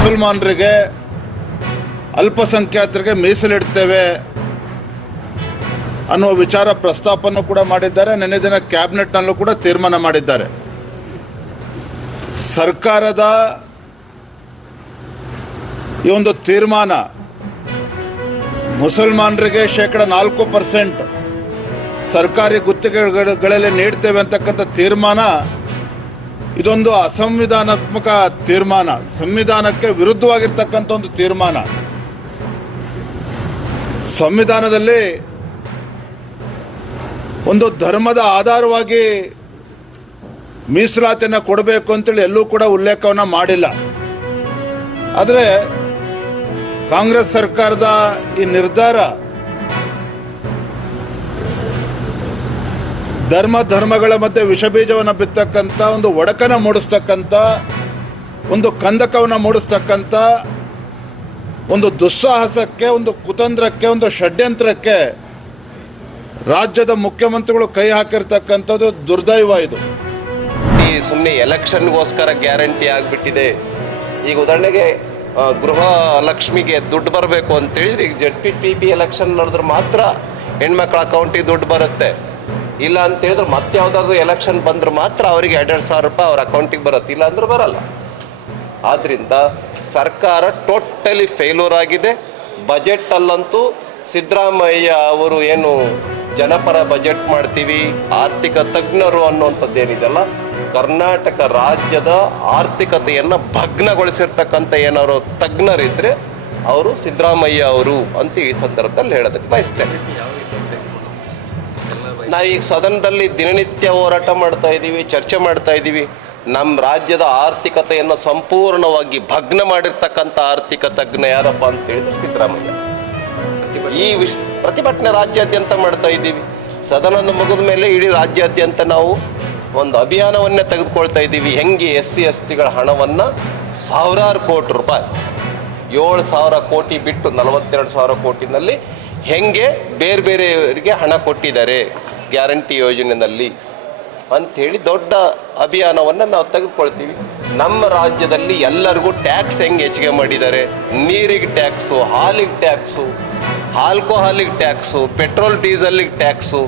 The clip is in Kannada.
ಮುಸಲ್ಮಾನರಿಗೆ ಅಲ್ಪಸಂಖ್ಯಾತರಿಗೆ ಮೀಸಲಿಡ್ತೇವೆ ಅನ್ನುವ ವಿಚಾರ ಪ್ರಸ್ತಾಪವನ್ನು ಕೂಡ ಮಾಡಿದ್ದಾರೆ. ನಿನ್ನೆ ದಿನ ಕ್ಯಾಬಿನೆಟ್ನಲ್ಲೂ ಕೂಡ ತೀರ್ಮಾನ ಮಾಡಿದ್ದಾರೆ. ಸರ್ಕಾರದ ಈ ಒಂದು ತೀರ್ಮಾನ ಮುಸಲ್ಮಾನರಿಗೆ 4% ಸರ್ಕಾರಿ ಗುತ್ತಿಗೆಗಳಲ್ಲಿ ನೀಡ್ತೇವೆ ಅಂತಕ್ಕಂಥ ತೀರ್ಮಾನ ಇದೊಂದು ಅಸಂವಿಧಾನಾತ್ಮಕ ತೀರ್ಮಾನ, ಸಂವಿಧಾನಕ್ಕೆ ವಿರುದ್ಧವಾಗಿರ್ತಕ್ಕಂಥ ಒಂದು ತೀರ್ಮಾನ. ಸಂವಿಧಾನದಲ್ಲಿ ಒಂದು ಧರ್ಮದ ಆಧಾರವಾಗಿ ಮೀಸಲಾತಿಯನ್ನು ಕೊಡಬೇಕು ಅಂತೇಳಿ ಎಲ್ಲೂ ಕೂಡ ಉಲ್ಲೇಖವನ್ನು ಮಾಡಿಲ್ಲ. ಆದರೆ ಕಾಂಗ್ರೆಸ್ ಸರ್ಕಾರದ ಈ ನಿರ್ಧಾರ ಧರ್ಮಗಳ ಮಧ್ಯೆ ವಿಷಬೀಜವನ್ನು ಬಿತ್ತಕ್ಕಂಥ, ಒಂದು ಒಡಕನ ಮೂಡಿಸ್ತಕ್ಕಂಥ, ಒಂದು ಕಂದಕವನ್ನು ಮೂಡಿಸ್ತಕ್ಕಂಥ ಒಂದು ದುಸ್ಸಾಹಸಕ್ಕೆ, ಒಂದು ಕುತಂತ್ರಕ್ಕೆ, ಒಂದು ಷಡ್ಯಂತ್ರಕ್ಕೆ ರಾಜ್ಯದ ಮುಖ್ಯಮಂತ್ರಿಗಳು ಕೈ ಹಾಕಿರ್ತಕ್ಕಂಥದ್ದು ದುರ್ದೈವ. ಇದು ಸುಮ್ಮನೆ ಎಲೆಕ್ಷನ್ಗೋಸ್ಕರ ಗ್ಯಾರಂಟಿ ಆಗಿಬಿಟ್ಟಿದೆ. ಈಗ ಉದಾಹರಣೆಗೆ ಗೃಹ ಲಕ್ಷ್ಮಿಗೆ ದುಡ್ಡು ಬರಬೇಕು ಅಂತೇಳಿದ್ರೆ ಈಗ ZPPP ಎಲೆಕ್ಷನ್ ನಡೆದ್ರೆ ಮಾತ್ರ ಹೆಣ್ಮಕ್ಳ ಅಕೌಂಟಿಗೆ ದುಡ್ಡು ಬರುತ್ತೆ. ಇಲ್ಲ ಅಂತ ಹೇಳಿದ್ರೆ ಮತ್ತೆ ಯಾವುದಾದ್ರು ಎಲೆಕ್ಷನ್ ಬಂದ್ರೆ ಮಾತ್ರ ಅವರಿಗೆ 2,000 ರೂಪಾಯಿ ಅವ್ರ ಅಕೌಂಟಿಗೆ ಬರುತ್ತೆ, ಇಲ್ಲ ಅಂದ್ರೆ ಬರಲ್ಲ. ಆದ್ದರಿಂದ ಸರ್ಕಾರ ಟೋಟಲಿ ಫೇಲ್ಯೂರ್ ಆಗಿದೆ. ಬಜೆಟಲ್ಲಂತೂ ಸಿದ್ದರಾಮಯ್ಯ ಅವರು ಏನು ಜನಪರ ಬಜೆಟ್ ಮಾಡ್ತೀವಿ, ಆರ್ಥಿಕ ತಜ್ಞರು ಅನ್ನುವಂಥದ್ದೇನಿದೆಲ್ಲ ಕರ್ನಾಟಕ ರಾಜ್ಯದ ಆರ್ಥಿಕತೆಯನ್ನು ಭಗ್ನಗೊಳಿಸಿರ್ತಕ್ಕಂಥ ಏನಾದ್ರು ತಜ್ಞರಿದ್ದರೆ ಅವರು ಸಿದ್ದರಾಮಯ್ಯ ಅವರು ಅಂತ ಈ ಸಂದರ್ಭದಲ್ಲಿ ಹೇಳೋದಕ್ಕೆ ಬಯಸ್ತೇನೆ. ನಾವೀಗ ಸದನದಲ್ಲಿ ದಿನನಿತ್ಯ ಹೋರಾಟ ಮಾಡ್ತಾ ಇದ್ದೀವಿ, ಚರ್ಚೆ ಮಾಡ್ತಾ ಇದ್ದೀವಿ. ನಮ್ಮ ರಾಜ್ಯದ ಆರ್ಥಿಕತೆಯನ್ನು ಸಂಪೂರ್ಣವಾಗಿ ಭಗ್ನ ಮಾಡಿರ್ತಕ್ಕಂಥ ಆರ್ಥಿಕ ತಜ್ಞ ಯಾರಪ್ಪ ಅಂತ ಹೇಳಿದ್ರೆ ಸಿದ್ದರಾಮಯ್ಯ. ಈ ಪ್ರತಿಭಟನೆ ರಾಜ್ಯಾದ್ಯಂತ ಮಾಡ್ತಾ ಇದ್ದೀವಿ. ಸದನದ ಮುಗಿದ ಮೇಲೆ ಇಡೀ ರಾಜ್ಯಾದ್ಯಂತ ನಾವು ಒಂದು ಅಭಿಯಾನವನ್ನೇ ತೆಗೆದುಕೊಳ್ತಾ ಇದ್ದೀವಿ. ಹೆಂಗೆ SC/STಗಳ ಹಣವನ್ನು 1,000 ಕೋಟಿ ರೂಪಾಯಿ, 7,000 ಕೋಟಿ ಬಿಟ್ಟು 42,000 ಕೋಟಿನಲ್ಲಿ ಹೆಂಗೆ ಬೇರೆ ಬೇರೆಯವರಿಗೆ ಹಣ ಕೊಟ್ಟಿದ್ದಾರೆ ಗ್ಯಾರಂಟಿ ಯೋಜನೆಯಲ್ಲಿ ಅಂಥೇಳಿ ದೊಡ್ಡ ಅಭಿಯಾನವನ್ನು ನಾವು ತೆಗೆದುಕೊಳ್ತೀವಿ. ನಮ್ಮ ರಾಜ್ಯದಲ್ಲಿ ಎಲ್ಲರಿಗೂ ಟ್ಯಾಕ್ಸ್ ಹೆಂಗೆ ಹೆಚ್ಚಿಗೆ ಮಾಡಿದ್ದಾರೆ, ನೀರಿಗೆ ಟ್ಯಾಕ್ಸು, ಹಾಲಿಗೆ ಟ್ಯಾಕ್ಸು, ಆಲ್ಕೋಹಾಲಿಗೆ ಟ್ಯಾಕ್ಸು, ಪೆಟ್ರೋಲ್ ಡೀಸೆಲ್ಗೆ ಟ್ಯಾಕ್ಸು,